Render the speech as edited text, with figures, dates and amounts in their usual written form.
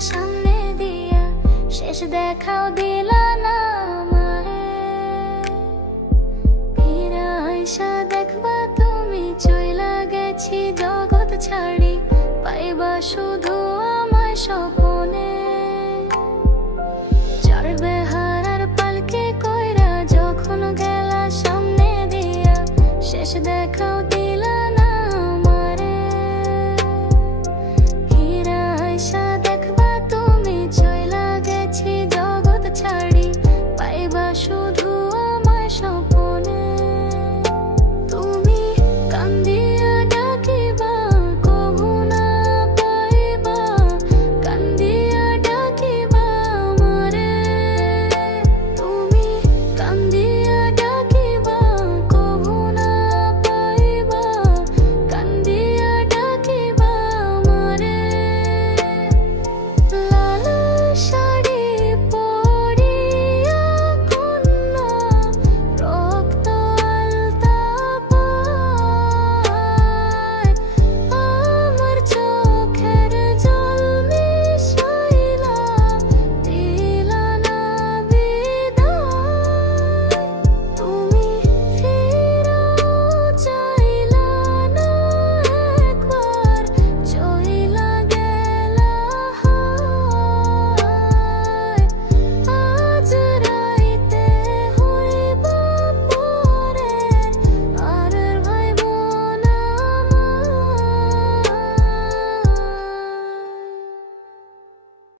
সামনে দিয়া শেষ দেখাও দিলা না আমারে। ফিরা আইসা দেখবা তুমি চইলা গেছি জগৎ ছাড়ি, পাইবা শুধু আমায় স্বপনে। চড়বে হারার পালকে কইরা যখন গেলা সামনে দিয়া শেষ দেখাও দিলা না আমারে। ফিরা আইসা দেখবা তুমি চইলা গেছি জগৎ ছাড়ি, পাইবা শুধু আমায় স্বপনে।